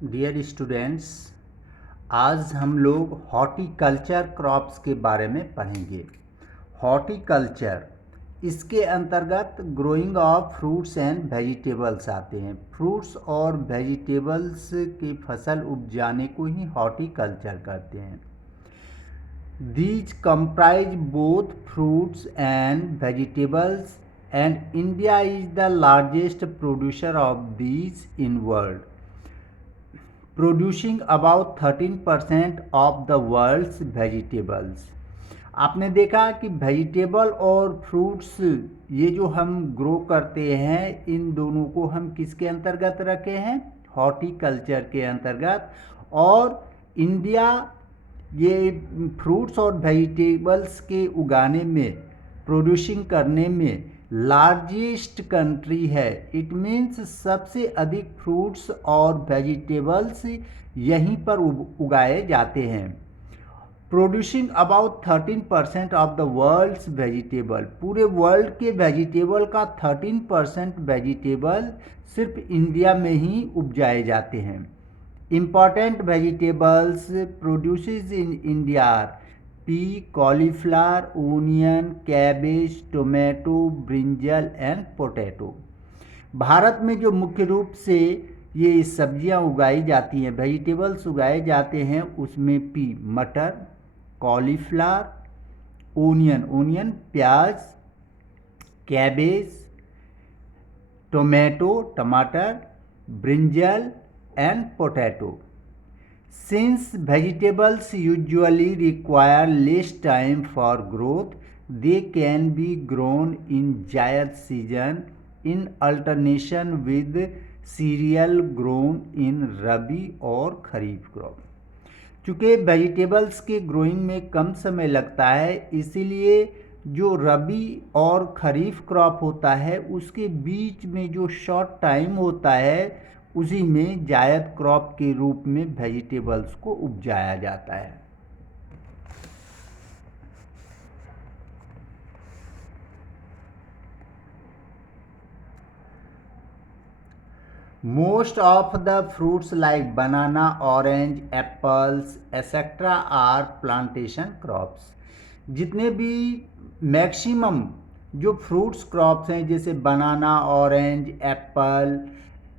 Dear students, आज हम लोग हॉर्टिकल्चर क्रॉप्स के बारे में पढ़ेंगे। हॉर्टिकल्चर, इसके अंतर्गत growing of fruits and vegetables आते हैं। फ्रूट्स और वेजिटेबल्स की फसल उपजाने को ही हॉर्टिकल्चर कहते हैं। These comprise both fruits and vegetables, and India is the largest producer of these in world, producing about 13% of the world's vegetables. आपने देखा कि वेजिटेबल और फ्रूट्स ये जो हम ग्रो करते हैं, इन दोनों को हम किसके अंतर्गत रखे हैं? हॉर्टिकल्चर के अंतर्गत। और इंडिया ये फ्रूट्स और वेजिटेबल्स के उगाने में, प्रोड्यूसिंग करने में लार्जेस्ट कंट्री है। इट मीन्स सबसे अधिक फ्रूट्स और वेजिटेबल्स यहीं पर उगाए जाते हैं। Producing about 13% of the world's vegetable, पूरे वर्ल्ड के वेजिटेबल का 13% वेजिटेबल सिर्फ इंडिया में ही उपजाए जाते हैं। Important vegetables produced in India are pea, cauliflower, onion, cabbage, tomato, brinjal and potato. Bharat में जो मुख्य रूप से ये सब्जियां उगाई जाती हैं, वेजिटेबल्स उगाए जाते हैं, उसमें पी मटर, कॉलीफ्लावर, ओनियन प्याज, कैबेज, टोमेटो टमाटर, brinjal and potato. Since vegetables usually require less time for growth, they can be grown in Zaid season in alternation with cereal grown in Rabi और खरीफ crop. चूँकि vegetables के growing में कम समय लगता है, इसीलिए जो रबी और खरीफ क्रॉप होता है उसके बीच में जो शॉर्ट टाइम होता है, उसी में जायद क्रॉप के रूप में वेजिटेबल्स को उपजाया जाता है। Most of the fruits like banana, orange, apples, etc. are plantation crops. जितने भी मैक्सिमम जो फ्रूट्स क्रॉप्स हैं, जैसे बनाना, ऑरेंज, एप्पल,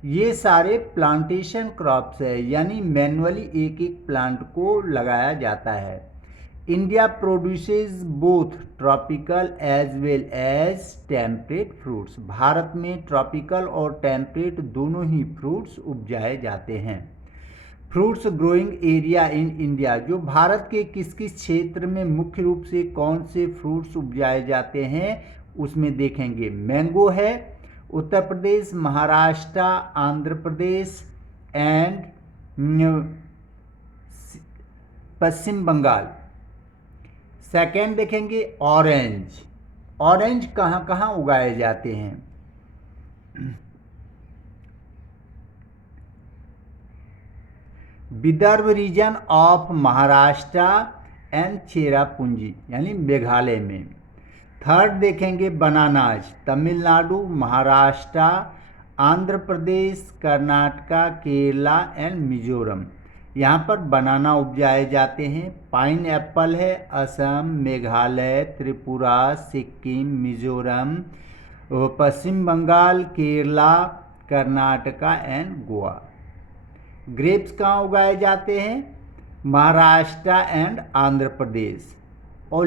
ये सारे प्लांटेशन क्रॉप्स है, यानी मैनुअली एक एक प्लांट को लगाया जाता है। India produces both tropical as well as temperate fruits. Bharat में ट्रॉपिकल और टेम्परेट दोनों ही फ्रूट्स उपजाए जाते हैं। Fruits growing area in India, जो भारत के किस किस क्षेत्र में मुख्य रूप से कौन से फ्रूट्स उपजाए जाते हैं, उसमें देखेंगे। मैंगो है उत्तर प्रदेश, महाराष्ट्र, आंध्र प्रदेश एंड पश्चिम बंगाल। सेकेंड देखेंगे ऑरेंज। ऑरेंज कहाँ कहाँ उगाए जाते हैं? Vidarbha region of Maharashtra and Cherrapunji यानी मेघालय में। थर्ड देखेंगे बनानाज, तमिलनाडु, महाराष्ट्र, आंध्र प्रदेश, कर्नाटका, केरला एंड मिजोरम, यहाँ पर बनाना उपजाए जाते हैं। पाइन एप्पल है असम, मेघालय, त्रिपुरा, सिक्किम, मिजोरम, पश्चिम बंगाल, केरला, कर्नाटका एंड गोवा। ग्रेप्स कहाँ उगाए जाते हैं? महाराष्ट्र एंड आंध्र प्रदेश। और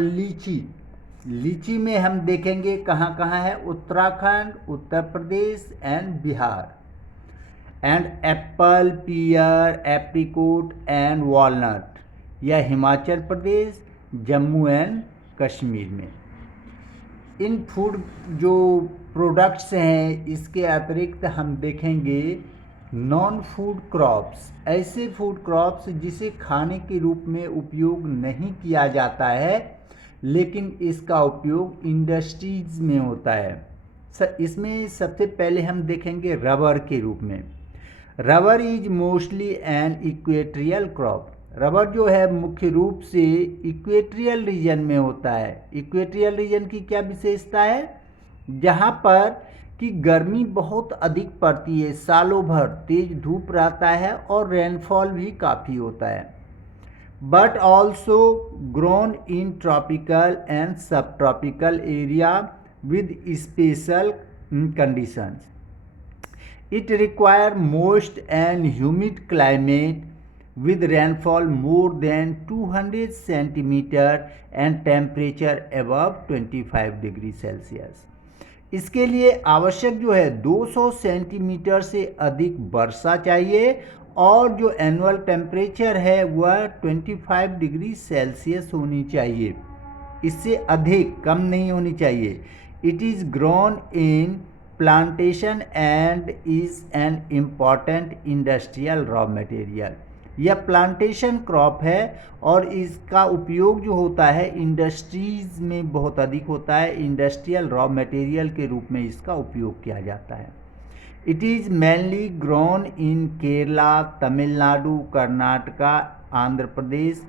लीची में हम देखेंगे कहाँ कहाँ है? Uttarakhand, Uttar Pradesh and Bihar. And apple, pear, apricot and walnut, यह हिमाचल प्रदेश, जम्मू एंड कश्मीर में। इन फूड जो प्रोडक्ट्स हैं, इसके अतिरिक्त हम देखेंगे नॉन फूड क्रॉप्स, ऐसे फूड क्रॉप्स जिसे खाने के रूप में उपयोग नहीं किया जाता है, लेकिन इसका उपयोग इंडस्ट्रीज में होता है। इसमें सबसे पहले हम देखेंगे रबर के रूप में। Rubber is mostly an equatorial crop. Rubber जो है मुख्य रूप से इक्वेटोरियल रीजन में होता है। इक्वेटोरियल रीजन की क्या विशेषता है? जहाँ पर कि गर्मी बहुत अधिक पड़ती है, सालों भर तेज धूप रहता है और रेनफॉल भी काफ़ी होता है। But also grown in tropical and subtropical area with special conditions. It requires moist and humid climate with rainfall more than 200 centimeter and temperature above 25 degree Celsius. इसके लिए आवश्यक जो है 200 सेंटीमीटर से अधिक वर्षा चाहिए और जो एनुअल टेम्परेचर है वह 25 डिग्री सेल्सियस होनी चाहिए, इससे अधिक कम नहीं होनी चाहिए। It is grown in plantation and is an important industrial raw material. यह प्लांटेशन क्रॉप है और इसका उपयोग जो होता है इंडस्ट्रीज़ में बहुत अधिक होता है। इंडस्ट्रियल रॉ मटेरियल के रूप में इसका उपयोग किया जाता है। It is mainly grown in Kerala, Tamil Nadu, Karnataka, Andhra Pradesh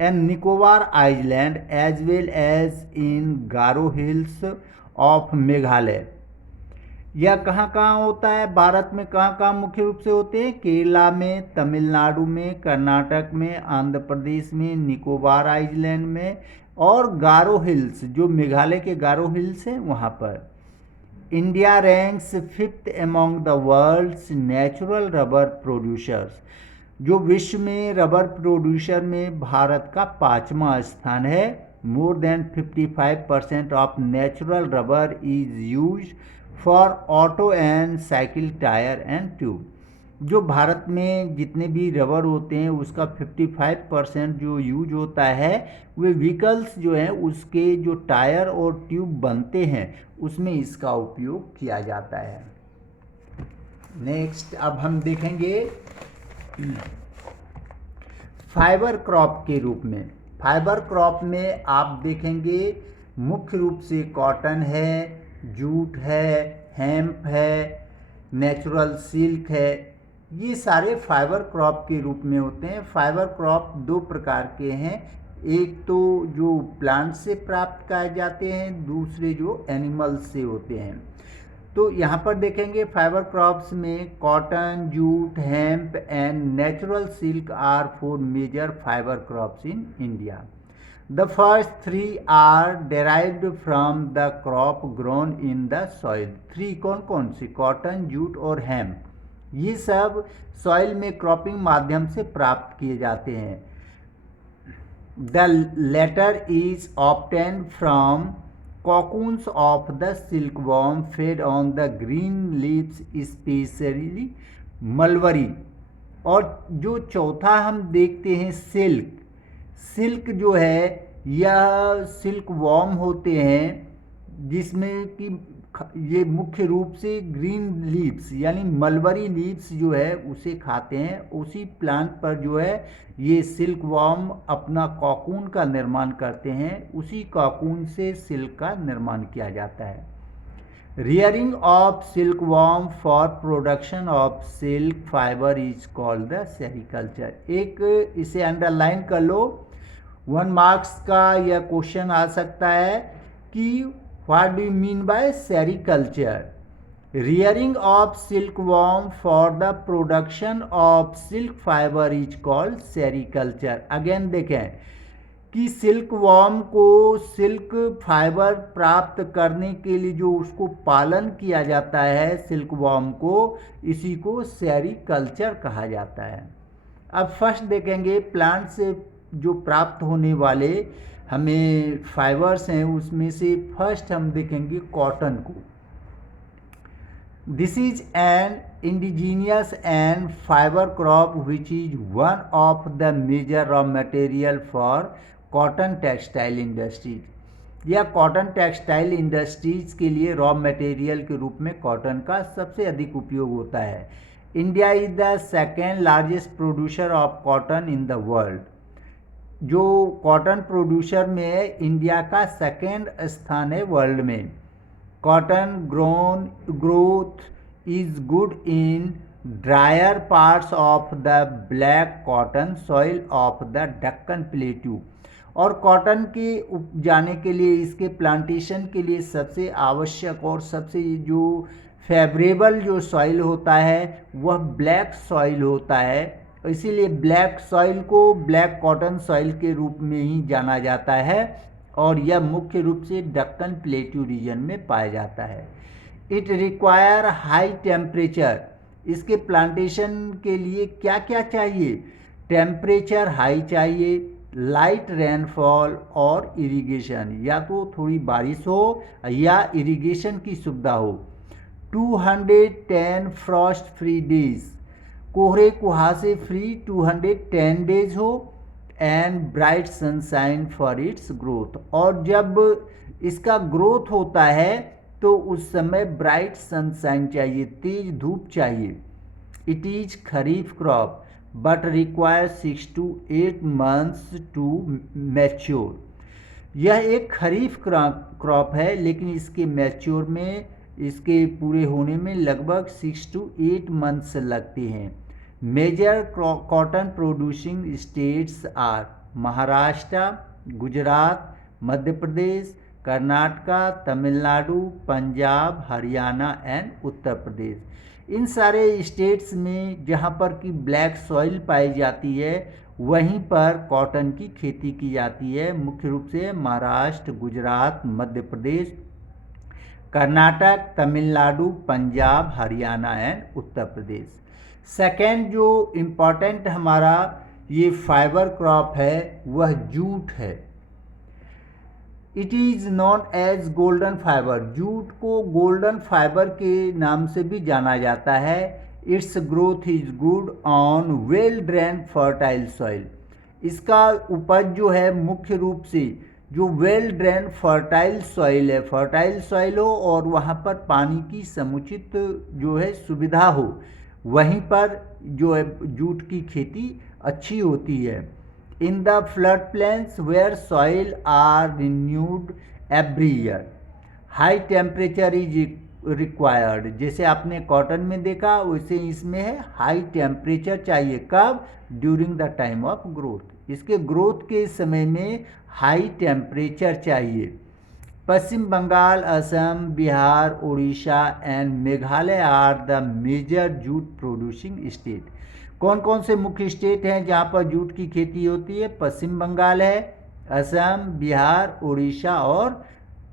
and Nicobar island as well as in Garo hills of Meghalaya. यह कहाँ कहाँ होता है भारत में? कहाँ कहाँ मुख्य रूप से होते हैं? केरला में, तमिलनाडु में, कर्नाटक में, आंध्र प्रदेश में, निकोबार आइलैंड में और गारो हिल्स, जो मेघालय के गारो हिल्स हैं वहाँ पर। India ranks 5th among the world's natural rubber producers. जो विश्व में रबर प्रोड्यूसर में भारत का 5वां स्थान है। More than 55% of natural rubber is use for auto and cycle tyre and tube. जो भारत में जितने भी रबर होते हैं उसका 55% जो यूज होता है वे व्हीकल्स जो हैं उसके जो टायर और ट्यूब बनते हैं उसमें इसका उपयोग किया जाता है। नेक्स्ट अब हम देखेंगे फाइबर क्रॉप के रूप में। फाइबर क्रॉप में आप देखेंगे मुख्य रूप से कॉटन है, जूट है, हेम्प है, नेचुरल सिल्क है, ये सारे फाइबर क्रॉप के रूप में होते हैं। फाइबर क्रॉप दो प्रकार के हैं, एक तो जो प्लांट से प्राप्त किए जाते हैं, दूसरे जो एनिमल्स से होते हैं। तो यहाँ पर देखेंगे फाइबर क्रॉप्स में cotton, jute, hemp and natural silk are 4 major fibre crops in India. The first 3 are derived from the crop grown in the soil. 3 कौन कौन सी? कॉटन, जूट और हेम्प। ये सब सॉइल में क्रॉपिंग माध्यम से प्राप्त किए जाते हैं। The latter is obtained from cocoons of the silkworm fed on the green leaves, especially mulberry। और जो चौथा हम देखते हैं सिल्क। सिल्क जो है यह सिल्क वॉर्म होते हैं जिसमें कि ये मुख्य रूप से ग्रीन लीव्स यानी मलबरी लीव्स जो है उसे खाते हैं। उसी प्लांट पर जो है ये सिल्क वॉर्म अपना कॉकून का निर्माण करते हैं, उसी कॉकून से सिल्क का निर्माण किया जाता है। Rearing of silk worm for production of silk fibre is called the sericulture. एक इसे अंडरलाइन कर लो, 1 मार्क्स का यह क्वेश्चन आ सकता है कि what do you mean by sericulture? Rearing of silk worm for the production of silk fibre is called sericulture. Again देखें कि सिल्क वॉर्म को सिल्क फाइबर प्राप्त करने के लिए जो उसको पालन किया जाता है सिल्क वॉर्म को, इसी को सेरीकल्चर कहा जाता है। अब फर्स्ट देखेंगे प्लांट से जो प्राप्त होने वाले हमें फाइबर्स हैं उसमें से फर्स्ट हम देखेंगे कॉटन को। This is an indigenous and fibre crop which is one of the major raw material for cotton textile industries. यह कॉटन टेक्सटाइल इंडस्ट्रीज के लिए रॉ मटेरियल के रूप में कॉटन का सबसे अधिक उपयोग होता है। India is the second largest producer of cotton in the world. जो कॉटन प्रोड्यूसर में इंडिया का सेकेंड स्थान है वर्ल्ड में। Cotton growth is good in dryer parts of the black cotton soil of the Deccan plateau. और cotton के उपजाने के लिए, इसके प्लांटेशन के लिए सबसे आवश्यक और सबसे जो फेवरेबल जो सॉइल होता है वह ब्लैक सॉइल होता है, इसीलिए ब्लैक सॉइल को ब्लैक कॉटन सॉइल के रूप में ही जाना जाता है और यह मुख्य रूप से दक्कन प्लेट्यू रीजन में पाया जाता है। इट रिक्वायर हाई टेम्परेचर, इसके प्लांटेशन के लिए क्या क्या चाहिए? टेम्परेचर हाई चाहिए, लाइट रेनफॉल और इरिगेशन, या तो थोड़ी बारिश हो या इरिगेशन की सुविधा हो। 210 फ्रॉस्ट फ्री डेज, कोहरे कुहासे फ्री 210 डेज हो, and bright sunshine for its growth, और जब इसका ग्रोथ होता है तो उस समय ब्राइट सनशाइन चाहिए, तेज धूप चाहिए। It is kharif crop but require 6 to 8 months to mature, यह एक खरीफ क्रॉप है लेकिन इसके मैच्योर में, इसके पूरे होने में लगभग 6 to 8 months लगते हैं। Major cotton producing states are Maharashtra, Gujarat, Madhya Pradesh, Karnataka, Tamil Nadu, Punjab, Haryana and Uttar Pradesh. इन सारे स्टेट्स में जहाँ पर कि ब्लैक सॉइल पाई जाती है वहीं पर कॉटन की खेती की जाती है, मुख्य रूप से महाराष्ट्र, गुजरात, मध्य प्रदेश, कर्नाटक, तमिलनाडु, पंजाब, हरियाणा एंड उत्तर प्रदेश। सेकेंड जो इम्पॉर्टेंट हमारा ये फाइबर क्रॉप है वह जूट है। It is known as golden fibre, jute को गोल्डन फाइबर के नाम से भी जाना जाता है। Its growth is good on well drain fertile soil, इसका उपज जो है मुख्य रूप से जो वेल ड्रेन फर्टाइल सॉइल है, फर्टाइल सॉइल हो और वहाँ पर पानी की समुचित जो है सुविधा हो, वहीं पर जो है जूट की खेती अच्छी होती है। In the flood plains where soil are renewed every year, high temperature is required, जैसे आपने कॉटन में देखा वैसे इसमें है हाई टेम्परेचर चाहिए, कब? During the time of growth, इसके ग्रोथ के समय में हाई टेम्परेचर चाहिए। Paschim Bangal, Assam, Bihar, Orissa and Meghalaya are the major jute producing state. कौन कौन से मुख्य स्टेट हैं जहाँ पर जूट की खेती होती है? पश्चिम बंगाल है, असम, बिहार, उड़ीसा और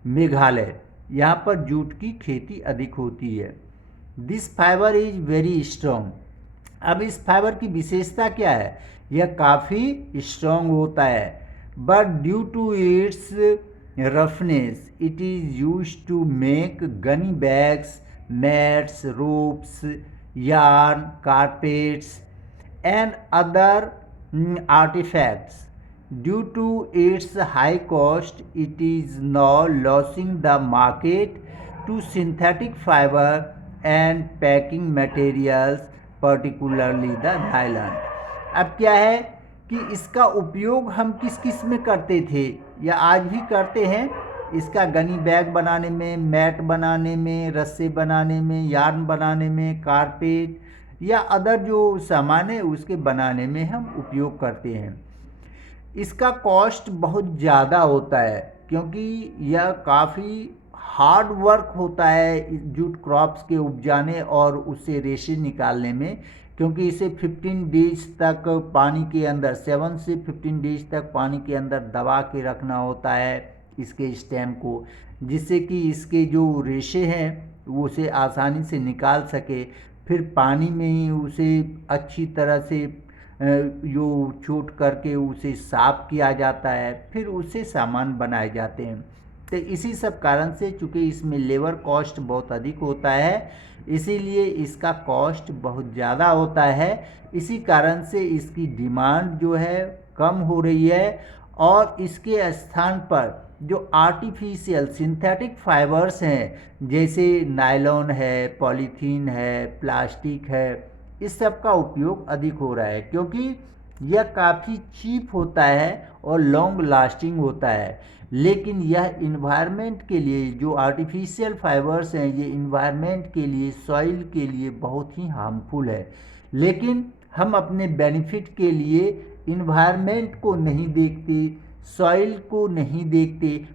मेघालय, यहाँ पर जूट की खेती अधिक होती है। This fibre is very strong, अब इस फाइबर की विशेषता क्या है? यह काफ़ी स्ट्रॉन्ग होता है, but due to its roughness it is use to make gunny bags, mats, ropes, yarn, carpets and other artifacts. Due to its high cost, it is now losing the market to synthetic fiber and packing materials, particularly the nylon. अब क्या है कि इसका उपयोग हम किस किस में करते थे या आज भी करते हैं? इसका गनी बैग बनाने में, मैट बनाने में, रस्से बनाने में, यार्न बनाने में, कारपेट या अदर जो सामान है उसके बनाने में हम उपयोग करते हैं। इसका कॉस्ट बहुत ज़्यादा होता है क्योंकि यह काफ़ी हार्ड वर्क होता है जूट क्रॉप्स के उपजाने और उससे रेशे निकालने में, क्योंकि इसे 15 डेज तक पानी के अंदर, 7 से 15 डेज तक पानी के अंदर दबा के रखना होता है इसके स्टेम को, जिससे कि इसके जो रेशे हैं वो उसे आसानी से निकाल सके। फिर पानी में ही उसे अच्छी तरह से जो चोट करके उसे साफ किया जाता है, फिर उससे सामान बनाए जाते हैं। तो इसी सब कारण से चूँकि इसमें लेबर कॉस्ट बहुत अधिक होता है, इसीलिए इसका कॉस्ट बहुत ज़्यादा होता है। इसी कारण से इसकी डिमांड जो है कम हो रही है और इसके स्थान पर जो आर्टिफिशियल सिंथेटिक फाइबर्स हैं जैसे नायलॉन है, पॉलीथीन है, प्लास्टिक है, इस सब का उपयोग अधिक हो रहा है क्योंकि यह काफ़ी चीप होता है और लॉन्ग लास्टिंग होता है। लेकिन यह इन्वायरमेंट के लिए, जो आर्टिफिशियल फाइबर्स हैं, ये इन्वायरमेंट के लिए, सॉइल के लिए बहुत ही हार्मफुल है। लेकिन हम अपने बेनिफिट के लिए इन्वायरमेंट को नहीं देखते, सॉइल को नहीं देखते,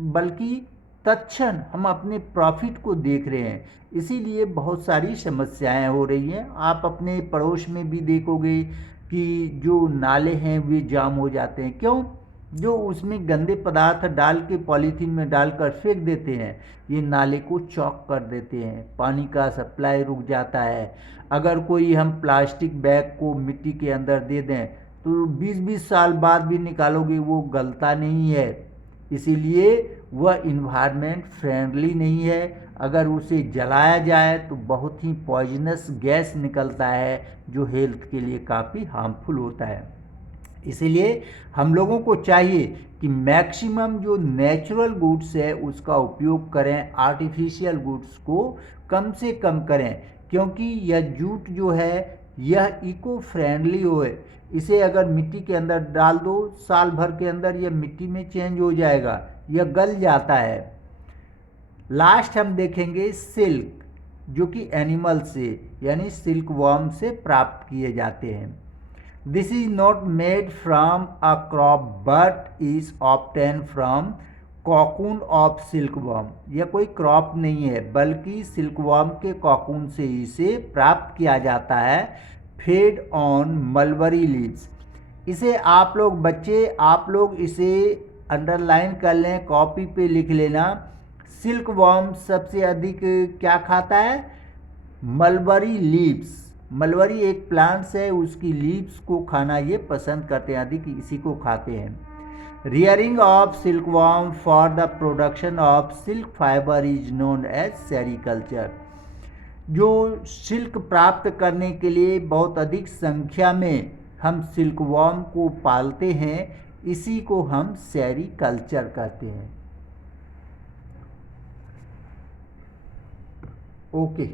बल्कि तत्क्षण हम अपने प्रॉफिट को देख रहे हैं, इसीलिए बहुत सारी समस्याएं हो रही हैं। आप अपने पड़ोस में भी देखोगे कि जो नाले हैं वे जाम हो जाते हैं। क्यों? जो उसमें गंदे पदार्थ डाल के पॉलीथीन में डालकर फेंक देते हैं, ये नाले को चौक कर देते हैं, पानी का सप्लाई रुक जाता है। अगर कोई हम प्लास्टिक बैग को मिट्टी के अंदर दे दें तो 20-20 साल बाद भी निकालोगे वो गलता नहीं है, इसीलिए वह इन्वायरमेंट फ्रेंडली नहीं है। अगर उसे जलाया जाए तो बहुत ही पॉइजनस गैस निकलता है जो हेल्थ के लिए काफ़ी हार्मफुल होता है। इसीलिए हम लोगों को चाहिए कि मैक्सिमम जो नेचुरल गुड्स है उसका उपयोग करें, आर्टिफिशियल गुड्स को कम से कम करें, क्योंकि यह जूट जो है यह इको फ्रेंडली हो। इसे अगर मिट्टी के अंदर डाल दो, साल भर के अंदर यह मिट्टी में चेंज हो जाएगा, यह गल जाता है। लास्ट हम देखेंगे सिल्क, जो कि एनिमल से यानी सिल्क वर्म से प्राप्त किए जाते हैं। This is not made from a crop but is obtain from cocoon of silk worm. यह कोई क्रॉप नहीं है बल्कि सिल्क वर्म के कॉकून से इसे प्राप्त किया जाता है, फेड ऑन मलबरी लीव्स। इसे आप लोग बच्चे, आप लोग इसे अंडरलाइन कर लें, कॉपी पे लिख लेना। सिल्क वर्म सबसे अधिक क्या खाता है? Mulberry leaves. मलबरी एक प्लांट्स है, उसकी लीव्स को खाना ये पसंद करते हैं, अधिक इसी को खाते हैं। Rearing of silk worm for the production of silk fibre is known as sericulture. जो सिल्क प्राप्त करने के लिए बहुत अधिक संख्या में हम सिल्क वर्म को पालते हैं, इसी को हम सेरीकल्चर कहते हैं। ओके।